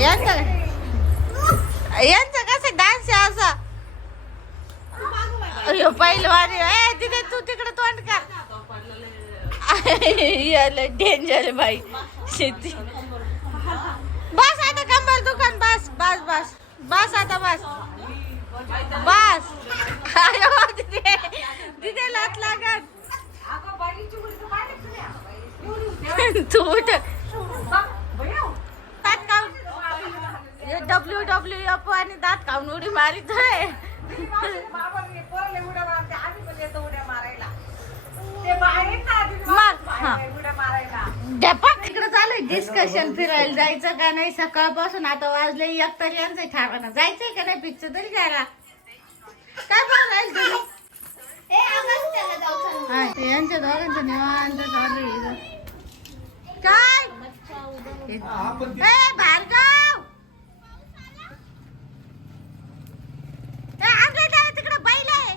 यांचं यांचं कसं डान्स आहे असा? अयो पहिलवान ए तिथे तू तिकडे तोंड कर याला डेंजर बाई. शेती. बस आता कंबर दुकान बस बस बस. बस आता बस. बस. तिथे तिथे लात लागत. तू उठ दात काऊन डब्ल्यू डब्ल्यू एफ आणि दात काऊन उडी मारित हा. तिकडे चालू डिस्कशन फिरायला जायचं का नाही? सकाळपासून आता वाजले. एक तरी यांचं ठरवणं जायचंय का नाही पिक्चर तरी जायला काय तुम्ही? हा, ते यांच्या दोघांचं निवांत चालू. काय? ए, भार्गव ए, आमच्या इथं तिकडे बैल आहे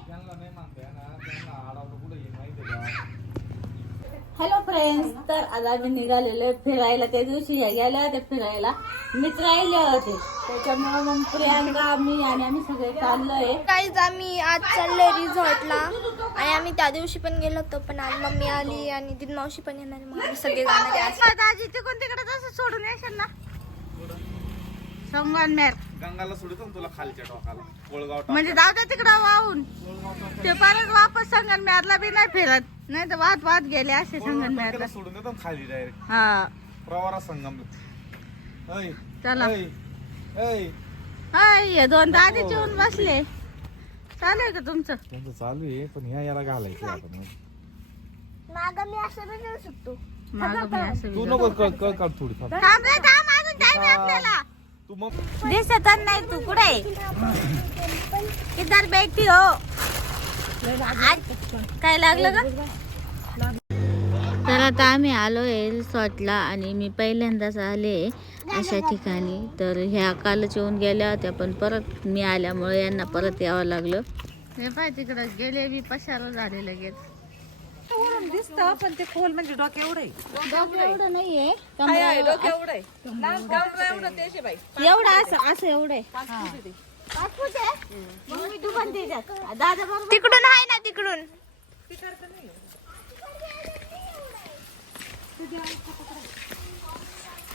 हॅलो फ्रेंड्स तर आज आम्ही निघालेलो फिरायला. त्या दिवशी ह्या गेल्या होत्या फिरायला. मीच राहिले होते. त्याच्यामुळे मग प्रियांका मी आणि आम्ही सगळे चाललोय. काहीच आम्ही आज चाललोय रिझॉर्टला आणि आम्ही त्या दिवशी पण गेलो होतो पण आज मम्मी आली आणि दिद मावशी पण येणार आहे. मग आम्ही सगळे जाणार आहे आज. दाजी तिकडून तिकडे तसं सोडून येशील ना? संगमनेर गंगाला सोडतो ना तुला खालच्या टोकाला. कोळगाव टाक. म्हणजे जाऊ दे तिकडं वाहून. ते परत वापस संगमनेरला बी नाही फिरत. नाही तर वाहत वाहत गेले असे कोळगाव संगमनेरला टाकायला सोडून देतो ना खाली डायरेक्ट हा. प्रवारा संगम. ऐ, चला. ऐ, ऐ. हाय हे दोन दादीचे येऊन बसले. चालू आहे का तुमचं? त्यांचं चालू आहे पण ह्या याला घालायचं आपण. मागं मी असं बी शकतो. मागं मी असं तू विचार- नको कळ कळ काढ थोडी थांब. थांब रे, थांब, अजून time आहे आपल्याला. तू मग दिसत नाही तू कुठे? किधर बैठी हो. आज काय लागलं का तर आता आम्ही आलो आहे रिसॉर्टला आणि मी पहिल्यांदाच आले अशा ठिकाणी. तर ह्या कालच येऊन गेल्या होत्या पण परत मी आल्यामुळे यांना परत यावं लागलं. हे पाय तिकडं गेले बी पशाला झाले लगेच. दिसत पण ते खोल म्हणजे डोके एवढे एवढं नाहीये. डोके एवढे एवढं तेशे बाई. एवढं असं असं एवढं मग मी दुकान त्याच्यात दादा बरोबर. तिकडून आहे ना तिकडून.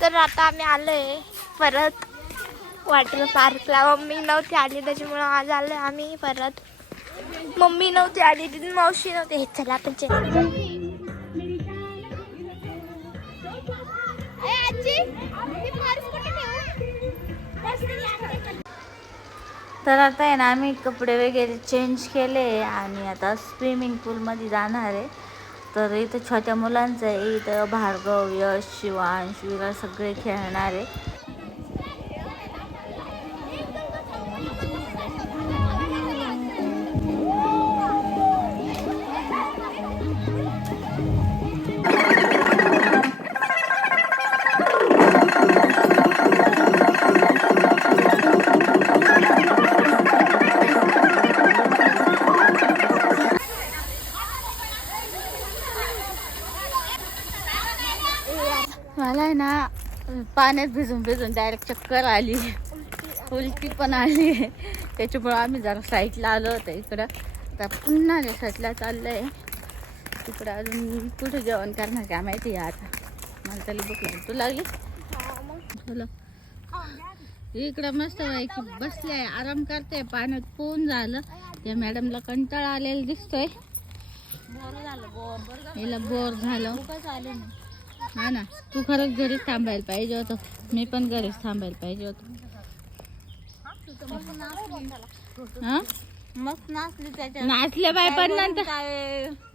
तर आता आम्ही आलोय परत. वॉटर पार्कला मम्मी नव्हती आली त्याच्यामुळं आज आलोय आम्ही परत. मम्मी नव्हती आली तिथे मावशी नव्हती. हे चला आपण. तर आता आहे ना आम्ही कपडे वगैरे चेंज केले आणि आता स्विमिंग पूलमध्ये जाणार आहे. तर इथं छोट्या मुलांचं आहे इथं भार्गव यश शिवांश विरा सगळे खेळणार आहे. पाण्यात भिजून भिजून डायरेक्ट चक्कर आली. उलटी पण आली. त्याच्यामुळं आम्ही जरा साईडला आलो होतो इकडं. आता पुन्हा साईडला चाललं आहे तिकडं अजून कुठं जेवण करणार काय माहिती आहे आता. मला त्याला भूक लागली. तू लागली? इकडं मस्त पैकी बसले आराम करते पाण्यात पोहून झालं. त्या मॅडमला कंटाळा आलेला दिसतोय. हिला बोर. झालं. हा ना. तू खरंच घरीच थांबायला पाहिजे होतं. मी पण घरीच थांबायला पाहिजे होतं. हा? मस्त नाचली त्याच्या नाचले बाय पण नंतर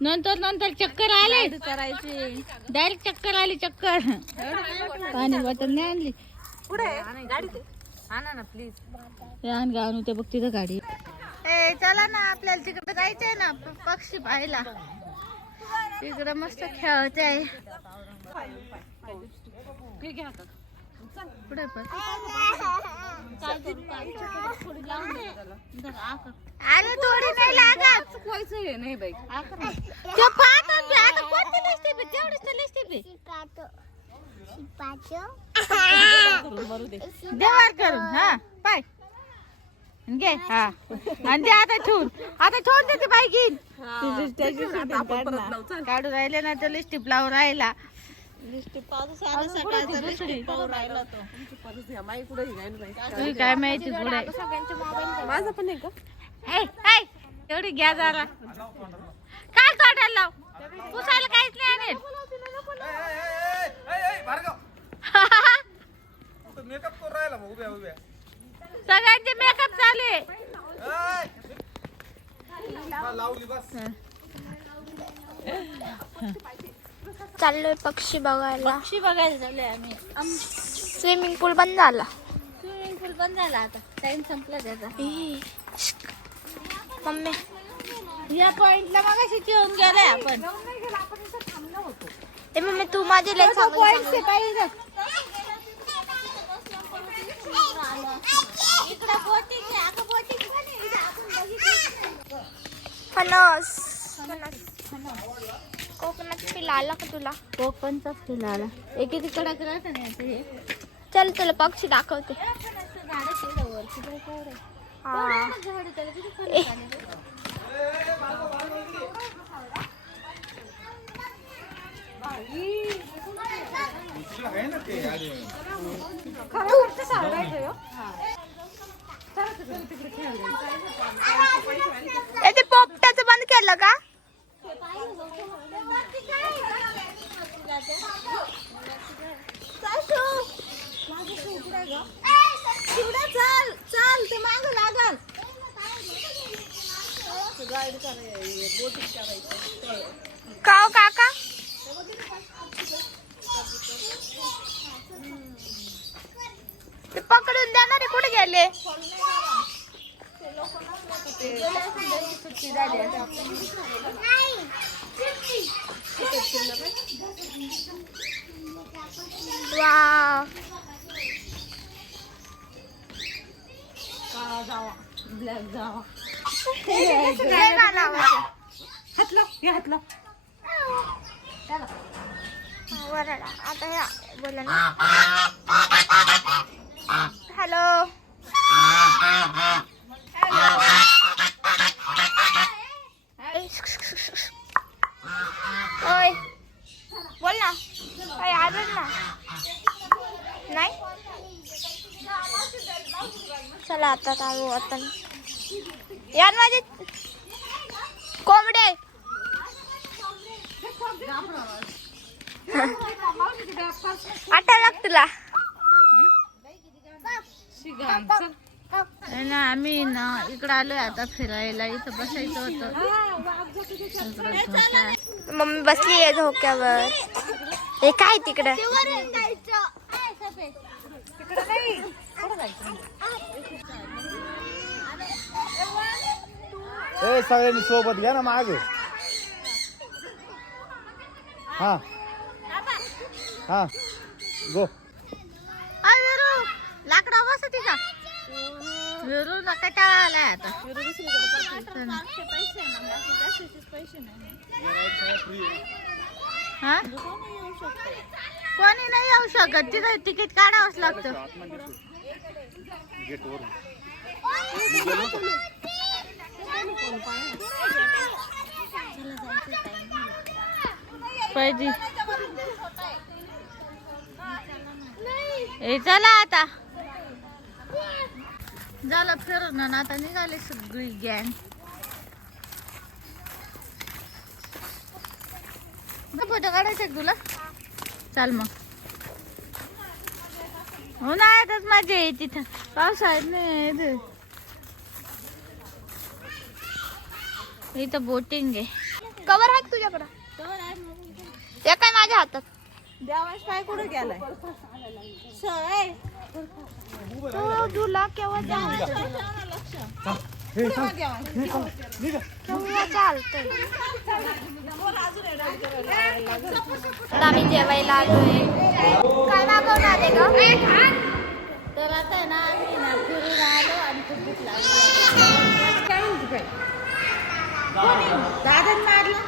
नंतर नंतर चक्कर आले. करायची. डायरेक्ट चक्कर आली चक्कर. पाणी बॉटल नाही आणली. पुढे गाडी आणा ना प्लीज हे आण गा आणू ते बघ तिथं गाडी. ए चला ना आपल्याला तिकडे जायचंय ना पक्षी पाहायला. तिकडे मस्त खेळायचं आहे. पुढे पण अरे थोडी नाही लागत. चुकवायचं हे नाही बाई ते पाहतो मी आता कोणती लिस्ट आहे तेवढीच तर लिस्ट आहे मरू दे देवार करून हा पाय. घे हा. आणि ते आता ठेवून. आता ठेवून देते बाई घेईन. आता आपण परत लावू चल काढू राहिले ना तर लिस्टिप लावून राहिला. काय माहिती माझं पण का? एवढी घ्या जरा. काय तोडायला लाव? पुसायला काहीच नाही आणेल. सगळ्यांचे मेकअप चालू आहे हा, लावली बस. चाललोय पक्षी बघायला. पक्षी बघायला चाललोय आम्ही. स्विमिंग पूल बंद झाला. स्विमिंग पूल बंद झाला आता. टाइम संपला त्याचा. मम्मी. या पॉइंटला मग येऊन गेलाय आपण. ए मम्मी तू माझे लेन्स पॉइंट से पाहिजे फणस. आला का तुला? कोकणचा फुल आला एक किती कडक राहत नाही चल तुला पक्षी दाखवते. केलं? हा. ते पोपटाचं बंद केलं का? चाल चाल ते माग लागल. का हो काका? ते पकडून देणारे कुठे गेले? वा ब्लॅक जावा. हातला हे हातला. वरडा. आता ह्या बोला ना. हॅलो ओय बोल ना अय आजच ना नाही चला आता चालू आपण. यार माझे कोंबडे. आटा लाग तुला. ना आम्ही ना इकडं आलोय आता फिरायला. इथं बसायचं होतं. मम्मी बसली आहे झोक्यावर. हे काय तिकडं? ए सगळ्यांनी सोबत घ्या ना माग. हा. हा. गो. लाकडा बसती का वेरू नका टाळायला आता. हा? कोणी नाही येऊ शकत. तिथं तिकीट काढावंच लागतं. पाहिजे. ए चला आता. झालं फिरून आणि आता निघाले सगळी गँग फोटो काढायचे तुला? चाल मग. उन्हाळ्यातच मजा आहे तिथं. पावसाळ्यात नाही इथं. बोटिंग आहे. कवर आहे का तुझ्याकडं? ते काय माझ्या हातात? देवांश पाय कुठे गेलाय? तो तुला केव्हा चालतंय आम्ही जेवायला आलोय. काय मागवणार आहे तर आता ना आम्ही ना फिरून आलो आणि लागलं. काय काय दादा मारला?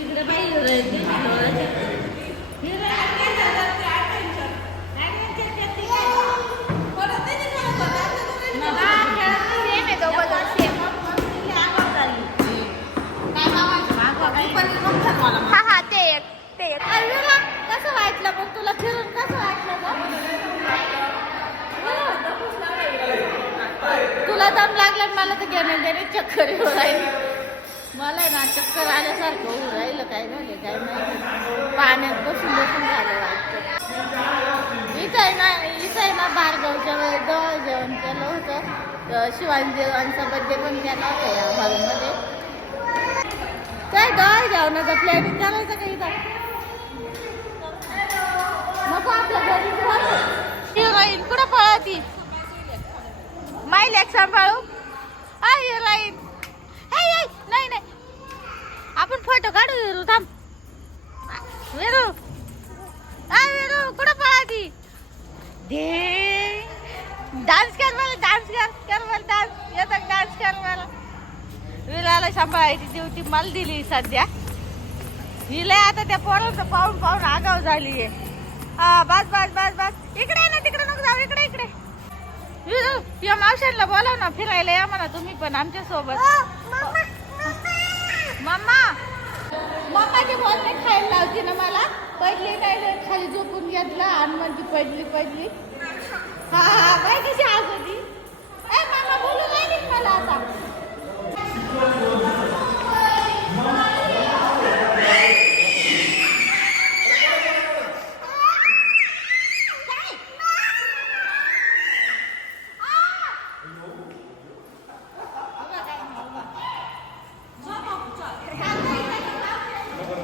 इकडे बाई हा हा ते कसं वाटलं मग तुला? दम लागला मला तर घेणे देणे चक्कर येऊ राहिली. मला ना चक्कर आल्यासारखं होऊ राहिलं काय झालं काय माहिती. पाण्यात बसून बसून झालं वाटतं. इथं आहे ना इथं आहे ना बारगावच्या वेळेस जवळ जेवण केलं होतं. तर शिवाजी बड्डे पण केला होता या हॉलमध्ये. काय डळ जेवणाचा प्लॅनिंग करायचा का इथं? नको आपल्या घरी कुठं पळती? माईल एक सांभाळू हा लाईन हे नाही नाही. आपण फोटो काढू विरू थांब. विरू. हा विरू कुठं पळती दे. डान्स कर मला डान्स कर कर मला डान्स येतात डान्स कर मला. विराला सांभाळायची ड्युटी मला दिली सध्या. हिला आता त्या पोराचं पाहून पाहून आगाव झाली आहे हा बस बस बस बस. इकडे ना तिकडे नको जाऊ इकडे इकडे. या मावशांना बोलाव ना फिरायला या म्हणा तुम्ही पण आमच्यासोबत मम्मा मम्माची बोलणे खायला लावती ना मला. पडली नाही खाली झोपून घेतला आणि म्हणती पडली पडली हा हा बाई कशी आज होती ए मामा बोलू नाही मला आता अगं नको अगं नको अगं नको. नको बस नको बस नको बस नको बस बरं जाऊ दे जाऊ दे जा, मी चालले बाय बाय हे मी नाही थांबणार आता, चालले मी. बाय बाय चालले मी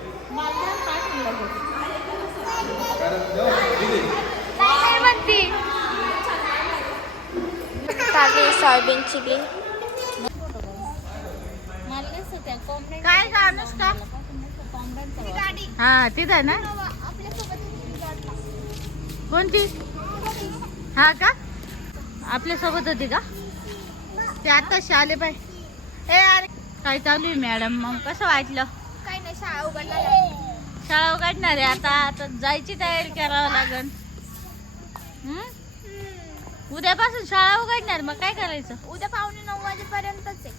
मला सोयाबीन चिली. काय का अनुष्का? हा तिथं ना? कोणती? हा का? आपल्यासोबत होती का? ते आताशी आले पाय ए अरे काय चालू आहे मॅडम? मग कसं वाटलं? शाळा उघडला शाळा उघडणार आहे. आता आता जायची तयारी करावं लागेल हम्म? उद्यापासून शाळा उघडणार. मग काय करायचं? उद्या पावणे नऊ वाजेपर्यंतच आहे.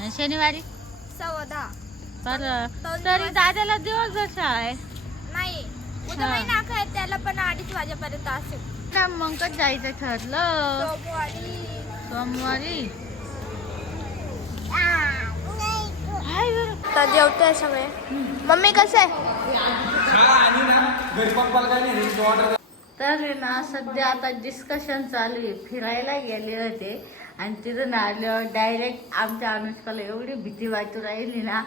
आणि शनिवारी? सव्वा दहा. तर तरी दादाला दिवसभर शाळा आहे. नाही. उद्या हा. महिना आहे, त्याला पण अडीच वाजेपर्यंत असेल. मग कधी जायचं ठरलं. सोमवारी. सोमवारी. आता जेवते सगळे. मम्मी कसं आहे? तर ना सध्या आता डिस्कशन चालू आहे. फिरायला गेले होते. आणि तिथून आल्यावर डायरेक्ट आमच्या अनुष्काला एवढी भीती वाटू राहिली ना.